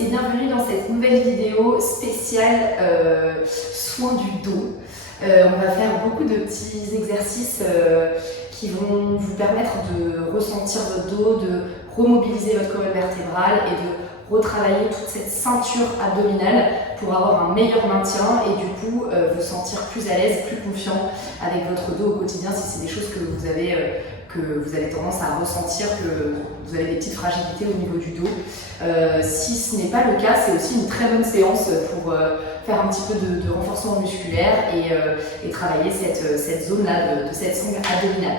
et bienvenue dans cette nouvelle vidéo spéciale soin du dos. On va faire beaucoup de petits exercices qui vont vous permettre de ressentir votre dos, de remobiliser votre colonne vertébrale et de retravailler toute cette ceinture abdominale pour avoir un meilleur maintien et du coup vous sentir plus à l'aise, plus confiant avec votre dos au quotidien si c'est des choses que vous avez tendance à ressentir, que vous avez des petites fragilités au niveau du dos. Si ce n'est pas le cas, c'est aussi une très bonne séance pour faire un petit peu de renforcement musculaire et travailler cette zone-là de cette sangle abdominale.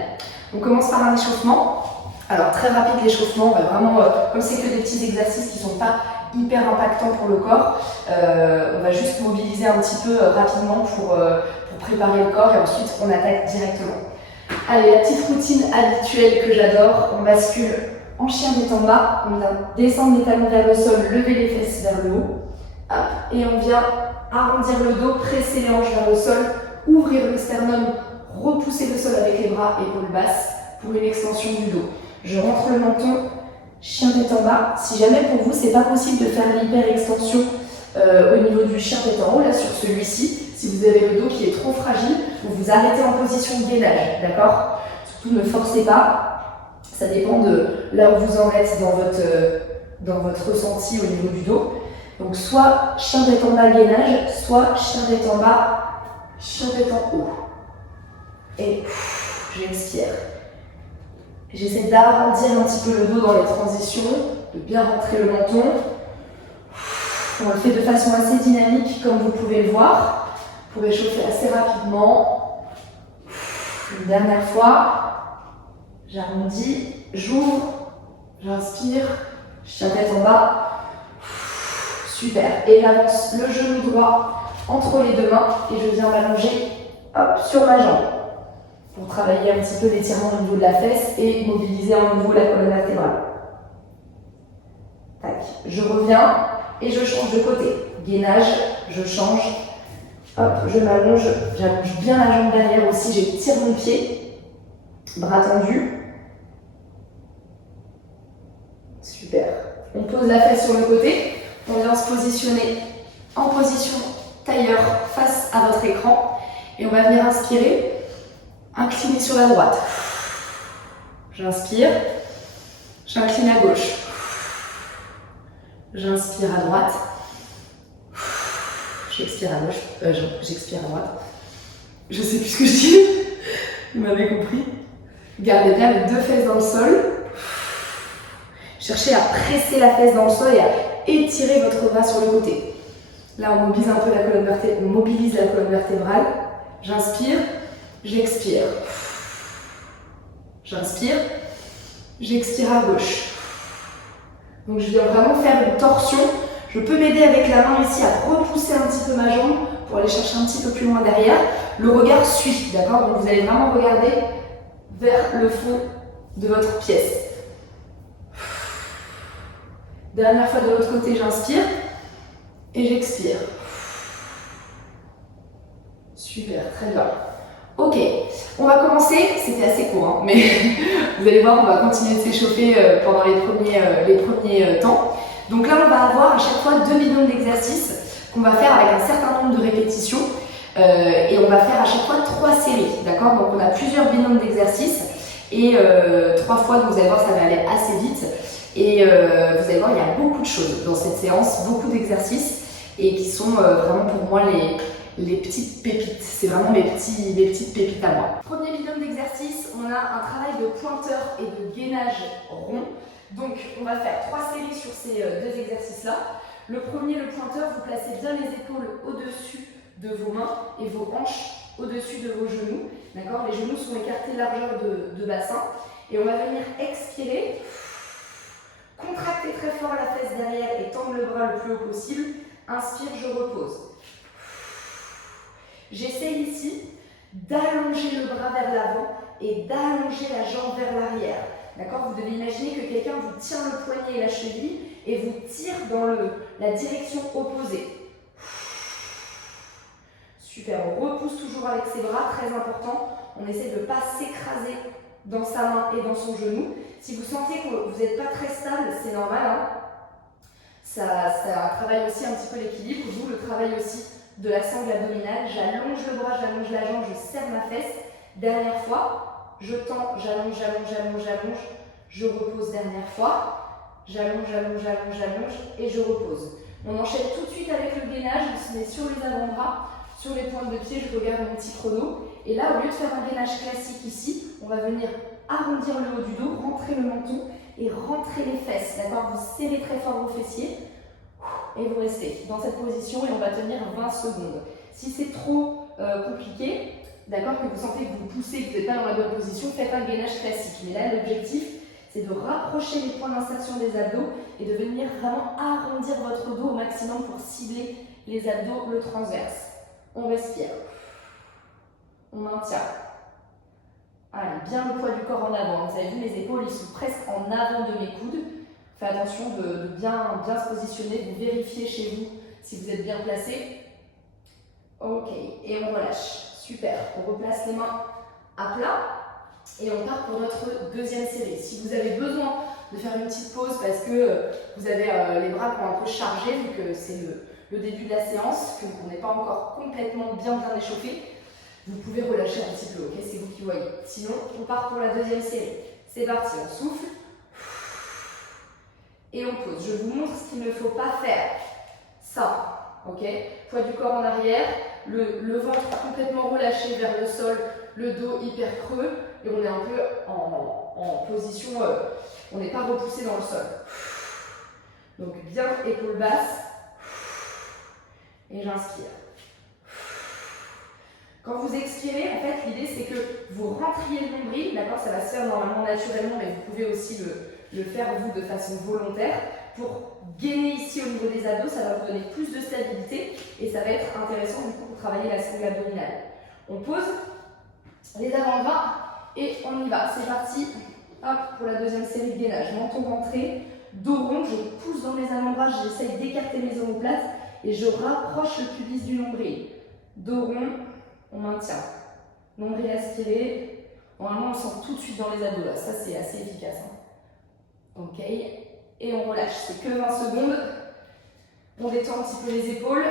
On commence par un échauffement. Alors très rapide l'échauffement, on va vraiment, comme c'est que des petits exercices qui ne sont pas hyper impactants pour le corps, on va juste mobiliser un petit peu rapidement pour préparer le corps et ensuite on attaque directement. Allez, la petite routine habituelle que j'adore, on bascule en chien tête en bas, on vient descendre les talons vers le sol, lever les fesses vers le haut, hop, et on vient arrondir le dos, presser les hanches vers le sol, ouvrir le sternum, repousser le sol avec les bras, épaules basses pour une extension du dos. Je rentre le menton, chien tête en bas. Si jamais pour vous c'est pas possible de faire l'hyper-extension au niveau du chien tête en haut, là sur celui-ci, si vous avez le dos qui est trop fragile, vous vous arrêtez en position de gainage, d'accord? Surtout ne forcez pas, ça dépend de là où vous en êtes dans votre ressenti au niveau du dos. Donc soit chien tête en bas gainage, soit chien tête en bas, chien tête en haut. Et j'expire. J'essaie d'arrondir un petit peu le dos dans les transitions, de bien rentrer le menton. On le fait de façon assez dynamique comme vous pouvez le voir, pour échauffer assez rapidement. Une dernière fois, j'arrondis, j'ouvre, j'inspire, chien tête en bas. Super. Et j'avance le genou droit entre les deux mains et je viens m'allonger sur ma jambe pour travailler un petit peu l'étirement au niveau de la fesse et mobiliser au niveau de la colonne vertébrale. Tac. Je reviens et je change de côté. Gainage, je change. Hop, je m'allonge, j'allonge bien la jambe derrière aussi, j'étire mon pied. Bras tendus. Super. On pose la fesse sur le côté. On vient se positionner en position tailleur face à votre écran. Et on va venir inspirer. Incliner sur la droite. J'inspire. J'incline à gauche. J'inspire à droite. J'expire à gauche. J'expire à droite. Je sais plus ce que je dis. Vous m'avez compris. Gardez bien les deux fesses dans le sol. Cherchez à presser la fesse dans le sol et à étirer votre bras sur le côté. Là, on mobilise un peu la colonne vertébrale. On mobilise la colonne vertébrale. J'inspire. J'expire. J'inspire. J'expire à gauche. Donc je viens vraiment faire une torsion. Je peux m'aider avec la main ici à repousser un petit peu ma jambe pour aller chercher un petit peu plus loin derrière. Le regard suit, d'accord? Donc vous allez vraiment regarder vers le fond de votre pièce. Dernière fois de l'autre côté, j'inspire et j'expire. Super, très bien. Ok, on va commencer, c'était assez court, hein, mais vous allez voir, on va continuer de s'échauffer pendant les premiers temps. Donc là, on va avoir à chaque fois 2 binômes d'exercices qu'on va faire avec un certain nombre de répétitions et on va faire à chaque fois 3 séries, d'accord? Donc on a plusieurs binômes d'exercices et 3 fois, donc vous allez voir, ça va aller assez vite et vous allez voir, il y a beaucoup de choses dans cette séance, beaucoup d'exercices et qui sont vraiment pour moi les petites pépites, c'est vraiment mes petites pépites à moi. Premier binôme d'exercice, on a un travail de pointeur et de gainage rond. Donc on va faire 3 séries sur ces 2 exercices-là. Le premier, le pointeur, vous placez bien les épaules au-dessus de vos mains et vos hanches au-dessus de vos genoux. D'accord? Les genoux sont écartés largeur de bassin. Et on va venir expirer, contracter très fort la fesse derrière et tendre le bras le plus haut possible. Inspire, je repose. J'essaie ici d'allonger le bras vers l'avant et d'allonger la jambe vers l'arrière. D'accord? Vous devez imaginer que quelqu'un vous tient le poignet et la cheville et vous tire dans la direction opposée. Super, on repousse toujours avec ses bras, très important. On essaie de ne pas s'écraser dans sa main et dans son genou. Si vous sentez que vous n'êtes pas très stable, c'est normal, hein? ça travaille aussi un petit peu l'équilibre, d'où le travail aussi de la sangle abdominale. J'allonge le bras, j'allonge la jambe, je serre ma fesse. Dernière fois, je tends, j'allonge, j'allonge, j'allonge, j'allonge, je repose dernière fois. J'allonge, j'allonge, j'allonge, j'allonge et je repose. On enchaîne tout de suite avec le gainage, on se met sur les avant-bras, sur les pointes de pied, je regarde mon petit chrono. Et là, au lieu de faire un gainage classique ici, on va venir arrondir le haut du dos, rentrer le menton et rentrer les fesses. D'accord? Vous serrez très fort vos fessiers et vous restez dans cette position et on va tenir 20 secondes. Si c'est trop compliqué, d'accord, que vous sentez que vous poussez, que vous n'êtes pas dans la bonne position, faites un gainage classique. Mais là, l'objectif, c'est de rapprocher les points d'insertion des abdos et de venir vraiment arrondir votre dos au maximum pour cibler les abdos, le transverse. On respire. On maintient. Allez, bien le poids du corps en avant. Vous avez vu, mes épaules, ils sont presque en avant de mes coudes. Faites attention de bien se positionner, de vérifier chez vous si vous êtes bien placé. Ok, et on relâche. Super. On replace les mains à plat. Et on part pour notre deuxième série. Si vous avez besoin de faire une petite pause parce que vous avez les bras qui ont un peu chargé, vu que c'est le début de la séance, qu'on n'est pas encore complètement bien échauffé, vous pouvez relâcher un petit peu, ok? C'est vous qui voyez. Sinon, on part pour la deuxième série. C'est parti, on souffle. Et on pose. Je vous montre ce qu'il ne faut pas faire. Ça, ok? Poids du corps en arrière, le ventre complètement relâché vers le sol, le dos hyper creux. Et on est un peu en position, on n'est pas repoussé dans le sol. Donc bien épaules basses. Et j'inspire. Quand vous expirez, en fait, l'idée c'est que vous rentriez le nombril, d'accord? Ça va se faire normalement naturellement, mais vous pouvez aussi le faire vous de façon volontaire. Pour gainer ici au niveau des abdos, ça va vous donner plus de stabilité et ça va être intéressant du coup pour travailler la sangle abdominale. On pose les avant-bras. Et on y va, c'est parti. Hop, pour la deuxième série de gainage. Menton rentré, dos rond, je pousse dans mes avant-bras, j'essaye d'écarter mes omoplates et je rapproche le pubis du nombril. Dos rond, on maintient. Nombril aspiré. Normalement, on sent tout de suite dans les abdos là, ça c'est assez efficace. Hein. Ok, et on relâche, c'est que 20 secondes. On détend un petit peu les épaules.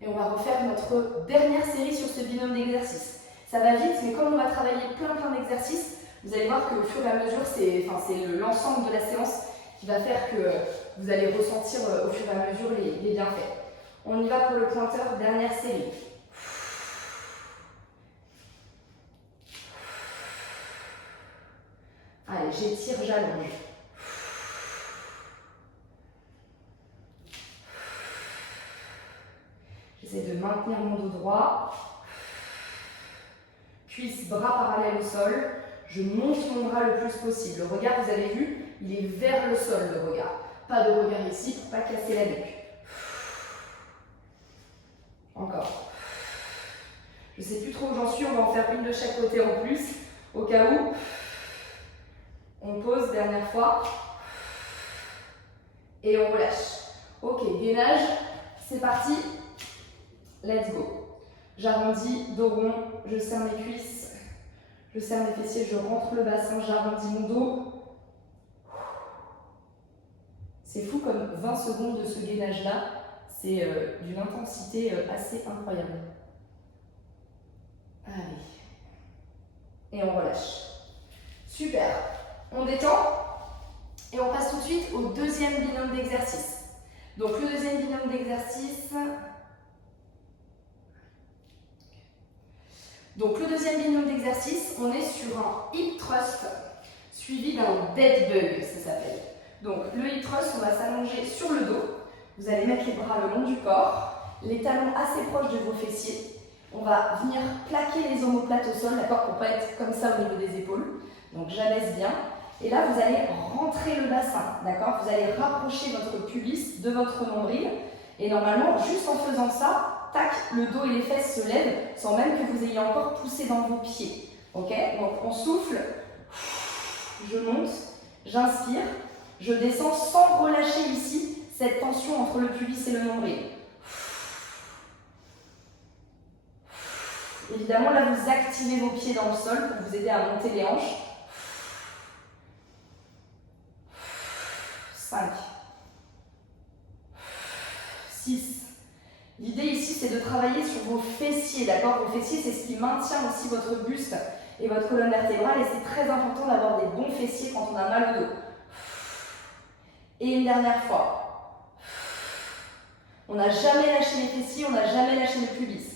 Et on va refaire notre dernière série sur ce binôme d'exercices. Ça va vite, mais comme on va travailler plein d'exercices, vous allez voir qu'au fur et à mesure, c'est l'ensemble de la séance qui va faire que vous allez ressentir au fur et à mesure les bienfaits. On y va pour le pointeur, dernière série. Allez, j'étire, j'allonge. J'essaie de maintenir mon dos droit. Cuisse, bras parallèles au sol. Je monte mon bras le plus possible. Le regard, vous avez vu, il est vers le sol, le regard. Pas de regard ici pour ne pas casser la nuque. Encore. Je ne sais plus trop où j'en suis, on va en faire une de chaque côté en plus, au cas où. On pose, dernière fois. Et on relâche. Ok, gainage, c'est parti. Let's go. J'arrondis, dos rond, je serre mes cuisses, je serre mes fessiers, je rentre le bassin, j'arrondis mon dos. C'est fou comme 20 secondes de ce gainage-là, c'est d'une intensité assez incroyable. Allez. Et on relâche. Super. On détend et on passe tout de suite au deuxième binôme d'exercice. Donc le deuxième binôme d'exercice... Donc le deuxième binôme d'exercice, on est sur un hip thrust suivi d'un dead bug, ça s'appelle. Donc le hip thrust, on va s'allonger sur le dos. Vous allez mettre les bras le long du corps, les talons assez proches de vos fessiers. On va venir plaquer les omoplates au sol, d'accord, pour ne pas être comme ça au niveau des épaules. Donc j'abaisse bien. Et là, vous allez rentrer le bassin, d'accord? Vous allez rapprocher votre pubis de votre nombril. Et normalement, juste en faisant ça, tac, le dos et les fesses se lèvent sans même que vous ayez encore poussé dans vos pieds. Ok? Donc on souffle, je monte, j'inspire, je descends sans relâcher ici cette tension entre le pubis et le nombril. Évidemment, là, vous activez vos pieds dans le sol pour vous aider à monter les hanches. 5, 6. L'idée ici, c'est de travailler sur vos fessiers, d'accord? Vos fessiers, c'est ce qui maintient aussi votre buste et votre colonne vertébrale, et c'est très important d'avoir des bons fessiers quand on a mal au dos. Et une dernière fois. On n'a jamais lâché les fessiers, on n'a jamais lâché le pubis.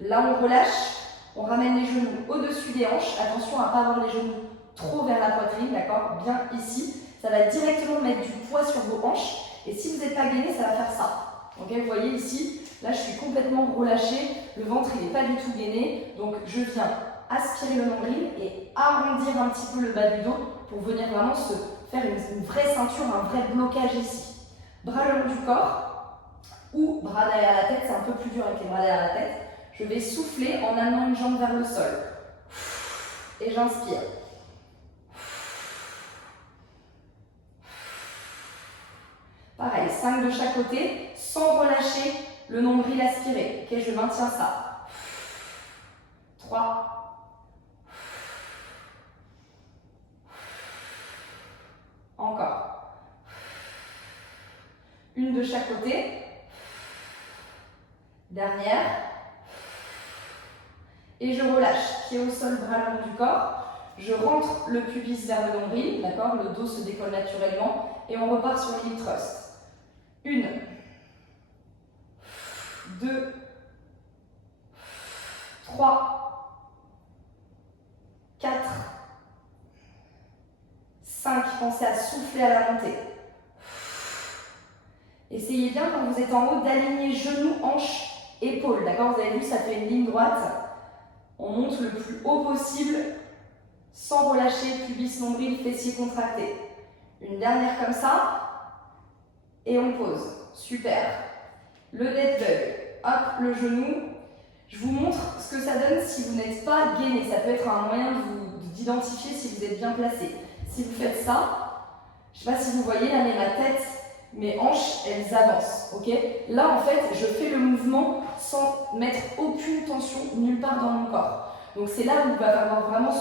Là, on relâche, on ramène les genoux au-dessus des hanches. Attention à ne pas avoir les genoux trop vers la poitrine, d'accord? Bien ici. Ça va directement mettre du poids sur vos hanches. Et si vous n'êtes pas gainé, ça va faire ça. Ok, vous voyez ici, là, je suis complètement relâchée. Le ventre, il n'est pas du tout gainé. Donc, je viens aspirer le nombril et arrondir un petit peu le bas du dos pour venir vraiment se faire une vraie ceinture, un vrai blocage ici. Bras le long du corps ou bras derrière la tête. C'est un peu plus dur avec les bras derrière la tête. Je vais souffler en amenant une jambe vers le sol. Et j'inspire. Pareil, 5 de chaque côté, sans relâcher le nombril aspiré. Ok, je maintiens ça. 3. Encore. Une de chaque côté. Dernière. Et je relâche. Pied au sol, bras le long du corps. Je rentre le pubis vers le nombril, d'accord? Le dos se décolle naturellement. Et on repart sur le hip thrust. 1, 2, 3, 4, 5. Pensez à souffler à la montée. Essayez bien quand vous êtes en haut d'aligner genoux, hanches, épaules. D'accord? Vous avez vu, ça fait une ligne droite. On monte le plus haut possible sans relâcher pubis, nombril, fessiers contractés. Une dernière comme ça. Et on pose. Super. Le dead bug. Hop, le genou. Je vous montre ce que ça donne si vous n'êtes pas gainé. Ça peut être un moyen d'identifier si vous êtes bien placé. Si vous faites ça, je ne sais pas si vous voyez, là, mais ma tête, mes hanches, elles avancent. Ok? Là, en fait, je fais le mouvement sans mettre aucune tension nulle part dans mon corps. Donc, c'est là où il va falloir vraiment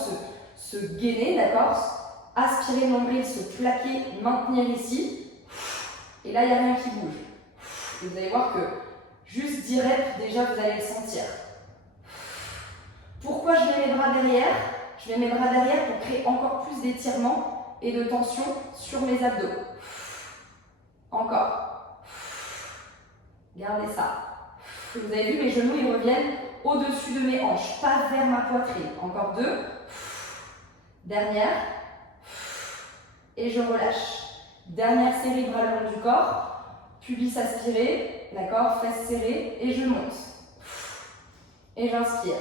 se gainer, d'accord? Aspirer le nombril, se plaquer, maintenir ici. Et là, il n'y a rien qui bouge. Et vous allez voir que juste 10 reps, déjà, vous allez le sentir. Pourquoi je mets mes bras derrière? Je mets mes bras derrière pour créer encore plus d'étirement et de tension sur mes abdos. Encore. Gardez ça. Vous avez vu, mes genoux, ils reviennent au-dessus de mes hanches, pas vers ma poitrine. Encore 2. Dernière. Et je relâche. Dernière série, bras le long du corps. Pubis aspiré, d'accord, fesses serrées, et je monte. Et j'inspire.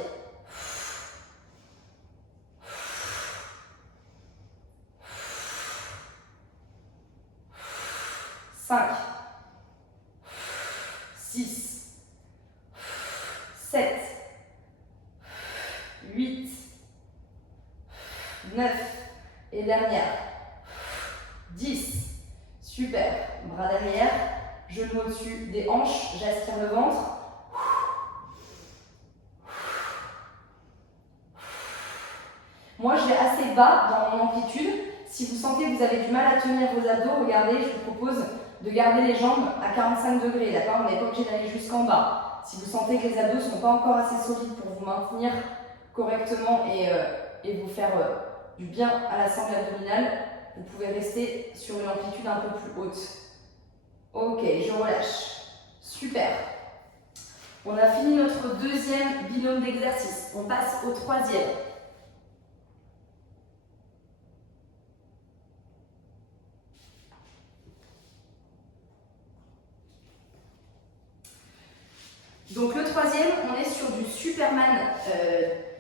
5, 6, 7, 8, 9, et dernière. 10. Super. Bras derrière, genoux au-dessus des hanches, j'aspire le ventre. Moi, je vais assez bas dans mon amplitude. Si vous sentez que vous avez du mal à tenir vos abdos, regardez, je vous propose de garder les jambes à 45 degrés, d'accord? On n'est pas obligé d'aller jusqu'en bas. Si vous sentez que les abdos ne sont pas encore assez solides pour vous maintenir correctement et vous faire du bien à la sangle abdominale, vous pouvez rester sur une amplitude un peu plus haute. Ok, je relâche. Super. On a fini notre deuxième binôme d'exercice. On passe au troisième. Donc le troisième, on est sur du Superman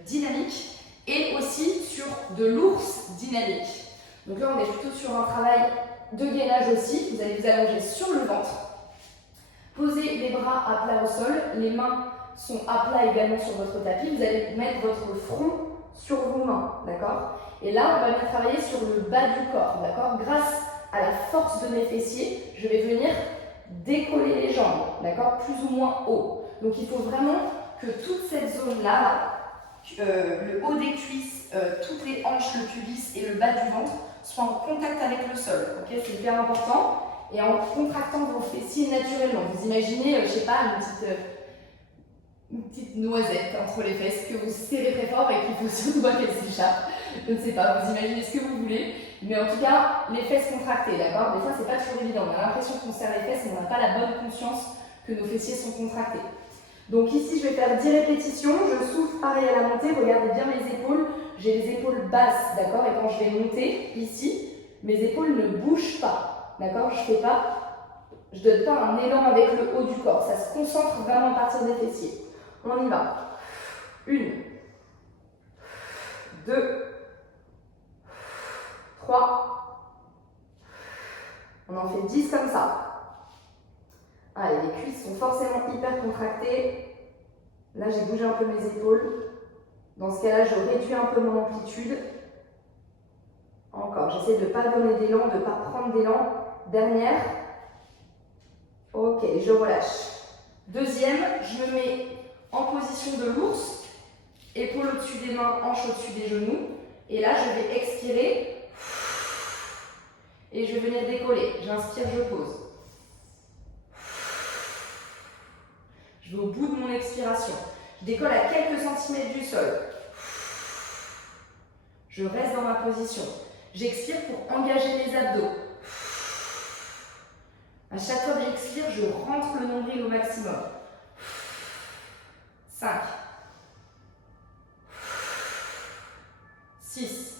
dynamique et aussi sur de l'ours dynamique. Donc là, on est plutôt sur un travail de gainage aussi. Vous allez vous allonger sur le ventre. Posez les bras à plat au sol. Les mains sont à plat également sur votre tapis. Vous allez mettre votre front sur vos mains, d'accord? Et là, on va venir travailler sur le bas du corps, d'accord? Grâce à la force de mes fessiers, je vais venir décoller les jambes, d'accord? Plus ou moins haut. Donc il faut vraiment que toute cette zone-là, le haut des cuisses, toutes les hanches, le pubis et le bas du ventre soient en contact avec le sol. Okay, c'est hyper important. et en contractant vos fessiers naturellement. Vous imaginez, je sais pas, une petite noisette entre les fesses que vous serrez très fort et qu'il faut surtout pas qu'elle s'échappe. Je ne sais pas, vous imaginez ce que vous voulez, mais en tout cas, les fesses contractées, d'accord? Des fois, c'est pas toujours évident. On a l'impression qu'on serre les fesses, mais on n'a pas la bonne conscience que nos fessiers sont contractés. Donc ici, je vais faire 10 répétitions. Je souffle pareil à la montée. Regardez bien mes épaules. J'ai les épaules basses, d'accord? Et quand je vais monter ici, mes épaules ne bougent pas, d'accord? Je donne pas un élan avec le haut du corps. Ça se concentre vraiment à partir des fessiers. On y va. 1, 2, 3. On en fait 10 comme ça. Allez, les cuisses sont forcément hyper contractées. Là, j'ai bougé un peu mes épaules. Dans ce cas-là, je réduis un peu mon amplitude. Encore, j'essaie de ne pas donner d'élan, de ne pas prendre d'élan. Dernière. Ok, je relâche. Deuxième, je me mets en position de l'ours. Épaules au-dessus des mains, hanches au-dessus des genoux. Et là, je vais expirer. Et je vais venir décoller. J'inspire, je pose. Je vais au bout de mon expiration. Je décolle à quelques centimètres du sol. Je reste dans ma position. J'expire pour engager les abdos. À chaque fois que j'expire, je rentre le nombril au maximum. 5, 6,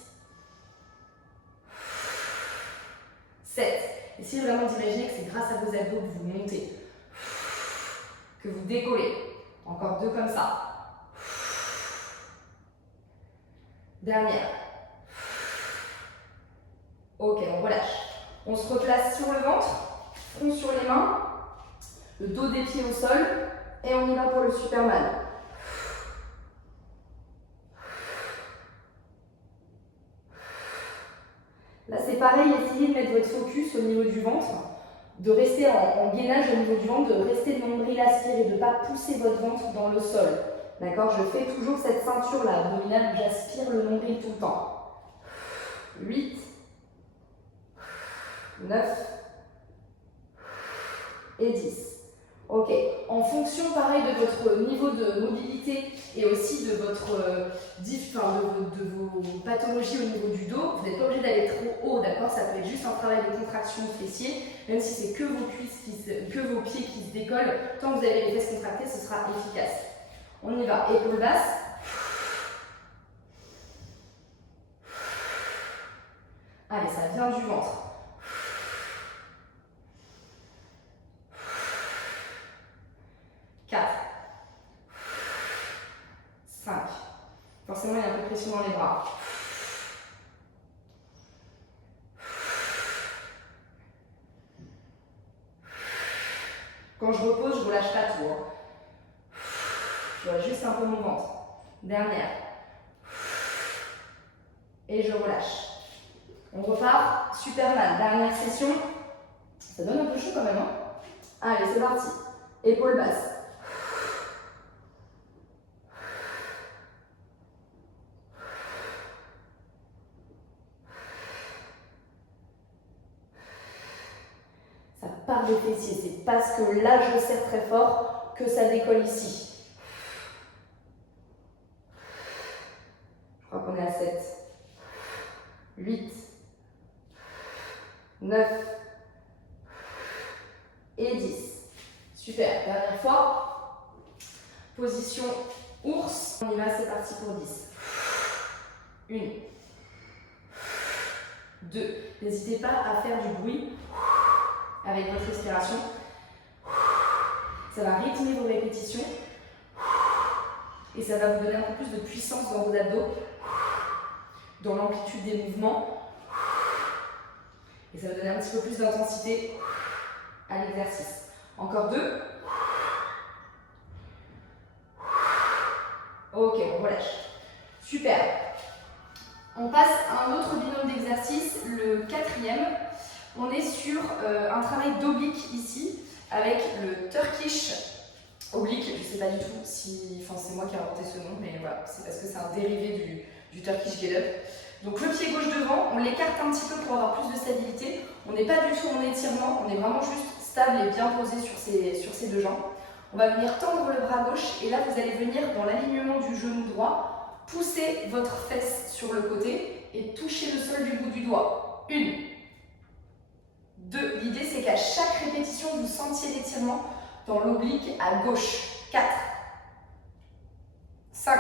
7. Essayez vraiment d'imaginer que c'est grâce à vos abdos que vous montez, que vous décollez. Encore 2 comme ça. Dernière. Ok, on relâche. On se replace sur le ventre, front sur les mains, le dos des pieds au sol, et on y va pour le Superman. Là, c'est pareil, essayez de mettre votre focus au niveau du ventre, de rester en gainage au niveau du ventre, de rester le nombril aspiré, de ne pas pousser votre ventre dans le sol. D'accord? Je fais toujours cette ceinture-là abdominale où j'aspire le nombril tout le temps. 8, 9 et 10. Ok, en fonction pareil de votre niveau de mobilité et aussi de de vos pathologies au niveau du dos, vous n'êtes pas obligé d'aller trop haut, d'accord? Ça peut être juste un travail de contraction de fessiers, même si c'est que vos pieds qui se décollent, tant que vous avez les fesses contractées, ce sera efficace. On y va, épaules basses. Allez, ça vient du ventre. 4, 5. Forcément, il y a un peu de pression dans les bras. 6. Quand je repose, je ne relâche pas tout. Je relâche juste un peu mon ventre. Dernière. Et je relâche. On repart. Superman. Dernière session. Ça donne un peu chaud quand même. Hein? Allez, c'est parti. Épaules basses. Ça part des fessiers. C'est parce que là, je serre très fort que ça décolle ici. Je crois qu'on est à 7. 8. 9. Et 10. Super, dernière fois. Position ours. On y va, c'est parti pour 10. 1. 2. N'hésitez pas à faire du bruit avec votre respiration. Ça va rythmer vos répétitions. Et ça va vous donner un peu plus de puissance dans vos abdos, dans l'amplitude des mouvements. Et ça va donner un petit peu plus d'intensité à l'exercice. Encore 2. Ok, on relâche. Super. On passe à un autre binôme d'exercice, le 4e. On est sur un travail d'oblique ici, avec le Turkish oblique. Je ne sais pas du tout si... Enfin, c'est moi qui ai inventé ce nom, mais voilà, c'est parce que c'est un dérivé du Turkish Get Up. Donc le pied gauche devant, on l'écarte un petit peu pour avoir plus de stabilité. On n'est pas du tout en étirement, on est vraiment juste stable et bien posé sur ces deux jambes. On va venir tendre le bras gauche et là vous allez venir dans l'alignement du genou droit, pousser votre fesse sur le côté et toucher le sol du bout du doigt. 1, 2, l'idée c'est qu'à chaque répétition vous sentiez l'étirement dans l'oblique à gauche. 4, 5,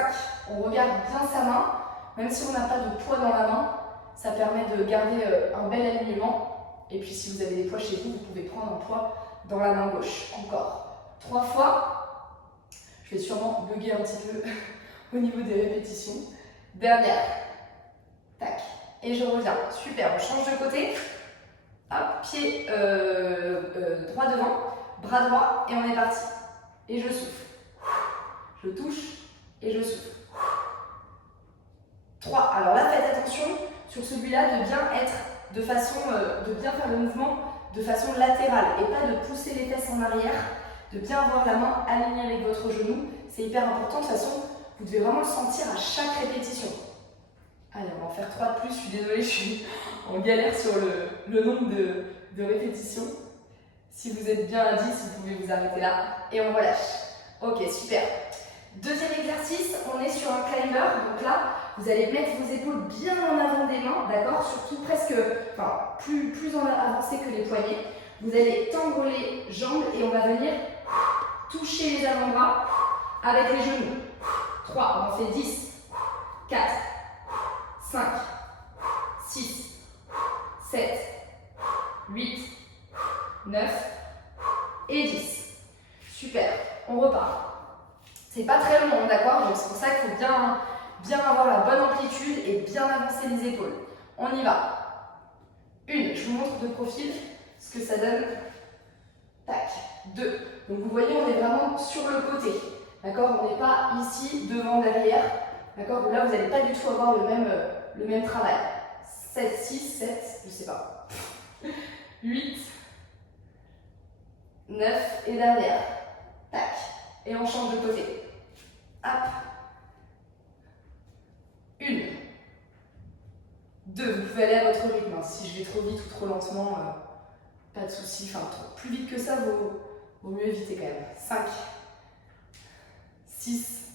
on regarde bien sa main, même si on n'a pas de poids dans la main, ça permet de garder un bel alignement. Et puis si vous avez des poids chez vous, vous pouvez prendre un poids dans la main gauche. Encore 3 fois. Je vais sûrement bugger un petit peu au niveau des répétitions. Dernière. Tac. Et je reviens. Super, on change de côté. Hop, pied droit devant, bras droit et on est parti. Et je souffle. Je touche et je souffle. 3. Alors là, faites attention sur celui-là de bien être de bien faire le mouvement de façon latérale et pas de pousser les fesses en arrière, de bien avoir la main alignée avec votre genou. C'est hyper important. De toute façon, vous devez vraiment le sentir à chaque répétition. Allez, on va en faire 3 de plus. Je suis désolée, je suis en galère sur le nombre de répétitions. Si vous êtes bien à 10, vous pouvez vous arrêter là et on relâche. Ok, super. Deuxième exercice, on est sur un climber. Donc là, vous allez mettre vos épaules bien en avant des mains, d'accord? Surtout plus avancé que les poignets. Vous allez tendre les jambes et on va venir toucher les avant-bras avec les genoux. 3, on en fait 10, 4, 5, 6, 7, 8, 9 et 10. Super, on repart. C'est pas très long, d'accord? Donc c'est pour ça qu'il faut bien avoir la bonne amplitude et bien avancer les épaules. On y va. 1, je vous montre de profil ce que ça donne. Tac. 2. Donc vous voyez, on est vraiment sur le côté. D'accord? On n'est pas ici, devant, derrière. D'accord? Là, vous n'allez pas du tout avoir le même travail. 7, 6, 7, je sais pas. 8, 9 et derrière. Tac. Et on change de côté. Hop. 1, 2, vous pouvez aller à votre rythme. Si je vais trop vite ou trop lentement, pas de souci. Enfin, plus vite que ça, vaut mieux éviter quand même. 5, 6,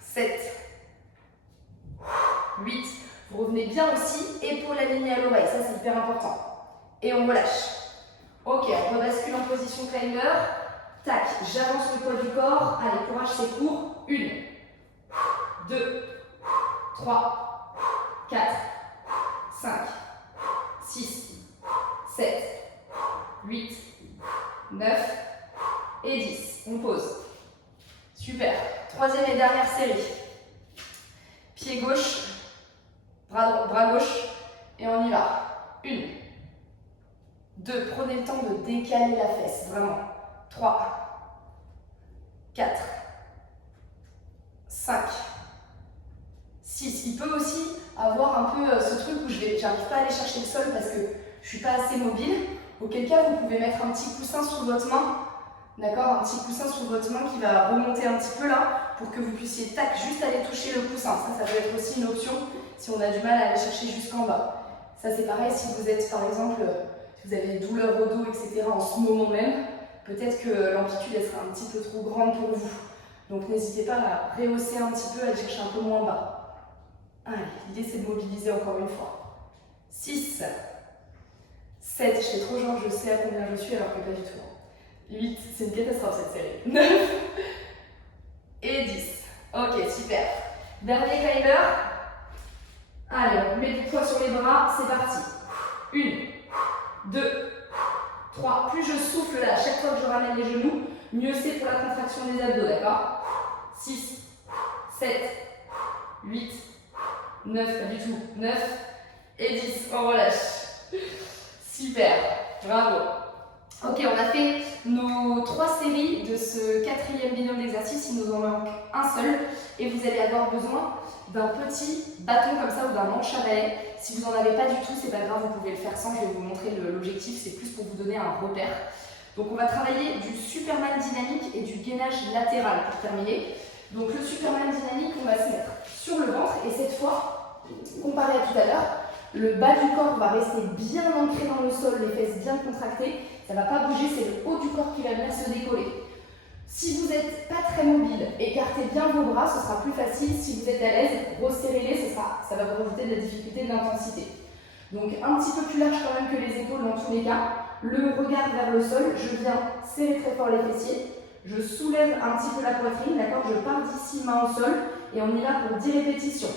7, 8. Vous revenez bien aussi, épaules alignées à l'oreille. Ça, c'est hyper important. Et on relâche. Ok, on rebascule en position climber. Tac, j'avance le poids du corps. Allez, courage, c'est court. 1, 2, 3, 4, 5, 6, 7, 8, 9 et 10. On pose. Super. Troisième et dernière série. Pied gauche, bras gauche et on y va. 1, 2, prenez le temps de décaler la fesse, vraiment. 3, 4, 5, 6. Il peut aussi avoir un peu ce truc où j'arrive pas à aller chercher le sol parce que je suis pas assez mobile. Auquel cas, vous pouvez mettre un petit coussin sous votre main. D'accord? Un petit coussin sous votre main qui va remonter un petit peu là pour que vous puissiez, tac, juste aller toucher le coussin. Ça peut être aussi une option si on a du mal à aller chercher jusqu'en bas. Ça, c'est pareil si vous êtes, par exemple, si vous avez des douleurs au dos, etc. en ce moment même, peut-être que l'amplitude elle sera un petit peu trop grande pour vous. Donc n'hésitez pas à rehausser un petit peu, à aller chercher un peu moins bas. Allez, l'idée c'est de mobiliser encore une fois. 6, 7, je fais trop genre je sais à combien je suis alors que pas du tout. 8, c'est une catastrophe cette série. 9 et 10. Ok, super. Dernier climber. Allez, on met du poids sur les bras, c'est parti. 1, 2, 3. Plus je souffle là, à chaque fois que je ramène les genoux, mieux c'est pour la contraction des abdos, d'accord? 6, 7, 8, 9, pas du tout, 9 et 10. On relâche. Super, bravo. Ok, on a fait nos 3 séries de ce 4e binôme d'exercice. Il nous en manque un seul et vous allez avoir besoin d'un petit bâton comme ça ou d'un manche à balai. Si vous n'en avez pas du tout, c'est pas grave, vous pouvez le faire sans. Je vais vous montrer l'objectif, c'est plus pour vous donner un repère. Donc on va travailler du Superman dynamique et du gainage latéral pour terminer. Donc le Superman dynamique, on va se mettre sur le ventre et cette fois, comparé à tout à l'heure, le bas du corps va rester bien ancré dans le sol, les fesses bien contractées, ça ne va pas bouger, c'est le haut du corps qui va venir se décoller. Si vous n'êtes pas très mobile, écartez bien vos bras, ce sera plus facile. Si vous êtes à l'aise, resserrez-les, ça va vous rajouter de la difficulté, de l'intensité. Donc un petit peu plus large quand même que les épaules dans tous les cas. Le regard vers le sol, je viens serrer très fort les fessiers. Je soulève un petit peu la poitrine, d'accord? Je pars d'ici, main au sol, et on y va pour 10 répétitions.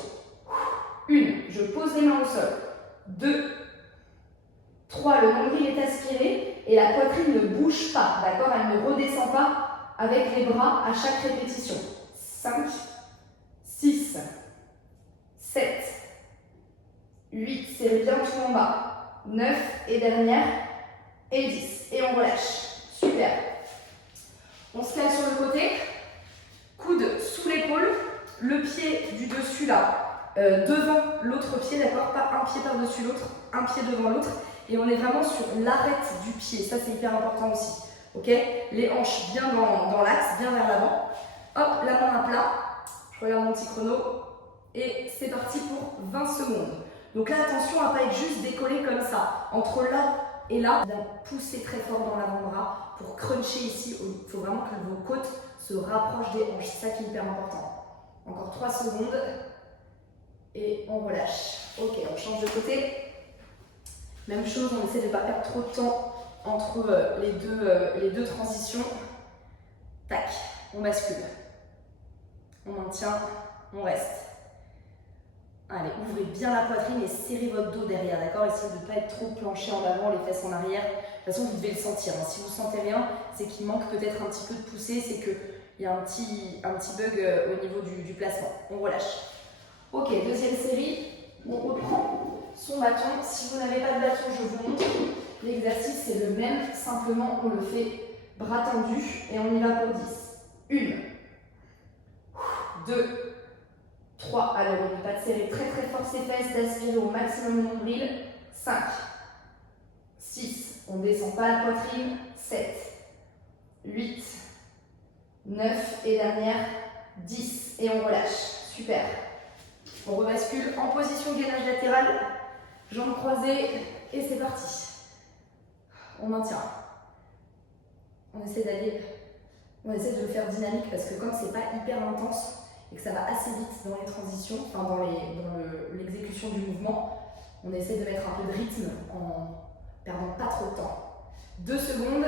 1, je pose les mains au sol. 2, 3, le nombril est aspiré, et la poitrine ne bouge pas, d'accord? Elle ne redescend pas avec les bras à chaque répétition. 5, 6, 7, 8, serrez bien tout en bas. 9, et dernière, et 10. Et on relâche. Super. On se cale sur le côté, coude sous l'épaule, le pied du dessus là, devant l'autre pied, d'accord? Pas un pied par-dessus l'autre, un pied devant l'autre. Et on est vraiment sur l'arête du pied, ça c'est hyper important aussi. Ok? Les hanches bien dans l'axe, bien vers l'avant. Hop, la main à plat. Je regarde mon petit chrono. Et c'est parti pour 20 secondes. Donc là, attention à ne pas être juste décollé comme ça. Entre là et là, bien pousser très fort dans l'avant-bras pour cruncher ici. Il faut vraiment que vos côtes se rapprochent des hanches. C'est ça qui est hyper important. Encore 3 secondes. Et on relâche. Ok, on change de côté. Même chose, on essaie de ne pas perdre trop de temps entre les deux transitions. Tac, on bascule. On maintient, on reste. Allez, ouvrez bien la poitrine et serrez votre dos derrière, d'accord? Essayez de ne pas être trop planché en avant, les fesses en arrière. De toute façon, vous devez le sentir. Hein. Si vous ne sentez rien, c'est qu'il manque peut-être un petit peu de poussée, c'est qu'il y a un petit bug au niveau du placement. On relâche. Ok, deuxième série. On reprend son bâton. Si vous n'avez pas de bâton, je vous montre. L'exercice, c'est le même. Simplement, on le fait bras tendus et on y va pour 10. 1, 2, 3, alors n'oubliez pas de serrer très très fort ses fesses, d'aspirer au maximum le nombril. 5, 6, on ne descend pas la poitrine. 7, 8, 9 et dernière, 10. Et on relâche. Super. On rebascule en position gainage latéral, jambes croisées et c'est parti. On maintient. On essaie de le faire dynamique parce que comme c'est pas hyper intense, et que ça va assez vite dans les transitions, enfin dans l'exécution du mouvement, on essaie de mettre un peu de rythme en perdant pas trop de temps. 2 secondes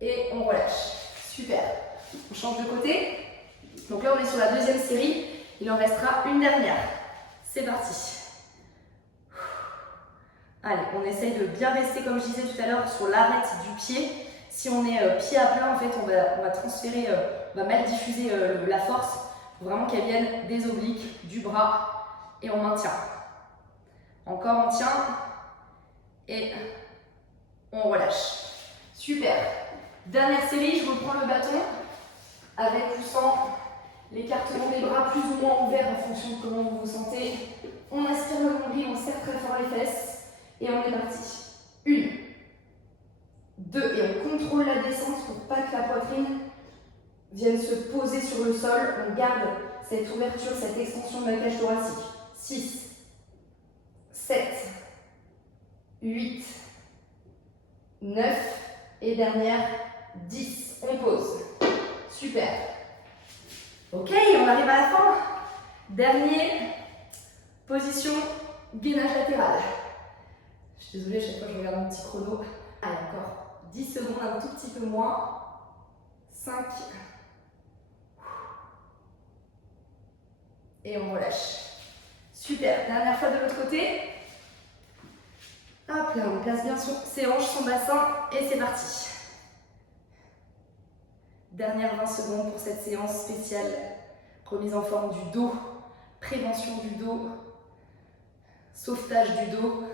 et on relâche. Super. On change de côté. Donc là on est sur la deuxième série, il en restera une dernière. C'est parti. Allez, on essaye de bien rester comme je disais tout à l'heure sur l'arête du pied. Si on est pied à plat, en fait on va transférer, on va mal diffuser la force. Il faut vraiment qu'elle vienne des obliques, du bras, et on maintient. Encore on tient, et on relâche. Super. Dernière série, je reprends le bâton, avec ou sans l'écartement des bras plus ou moins ouverts en fonction de comment vous vous sentez. On aspire le nombril, on serre très fort les fesses, et on est parti. 1, 2, et on contrôle la descente pour pas que la poitrine viennent se poser sur le sol, on garde cette ouverture, cette extension de la cage thoracique. 6, 7, 8, 9 et dernière, 10. On pose. Super. Ok, on arrive à la fin. Dernier, position gainage latéral. Je suis désolée, à chaque fois je regarde mon petit chrono. Allez, encore 10 secondes, un tout petit peu moins. 5, et on relâche. Super. Dernière fois de l'autre côté. Hop là, on place bien ses hanches, son bassin et c'est parti. Dernière 20 secondes pour cette séance spéciale. Remise en forme du dos, prévention du dos, sauvetage du dos.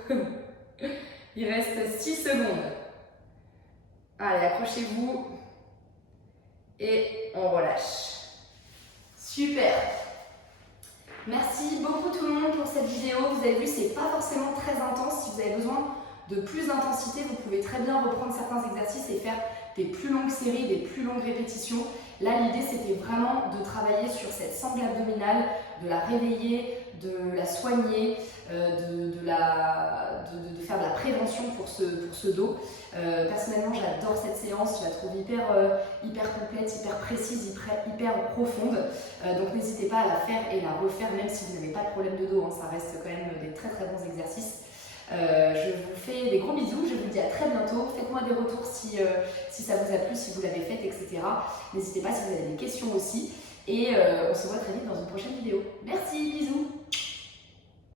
Il reste 6 secondes. Allez, accrochez-vous et on relâche. Super. Merci beaucoup tout le monde pour cette vidéo. Vous avez vu, c'est pas forcément très intense. Si vous avez besoin de plus d'intensité, vous pouvez très bien reprendre certains exercices et faire des plus longues séries, des plus longues répétitions. Là, l'idée, c'était vraiment de travailler sur cette sangle abdominale, de la réveiller, de la soigner, de faire de la prévention pour ce dos. Personnellement, j'adore cette séance, je la trouve hyper complète, hyper précise, hyper profonde. Donc n'hésitez pas à la faire et la refaire, même si vous n'avez pas de problème de dos, hein, ça reste quand même des très bons exercices. Je vous fais des gros bisous, je vous dis à très bientôt. Faites-moi des retours si ça vous a plu, si vous l'avez fait, etc. N'hésitez pas si vous avez des questions aussi. Et on se voit très vite dans une prochaine vidéo. Merci, bisous!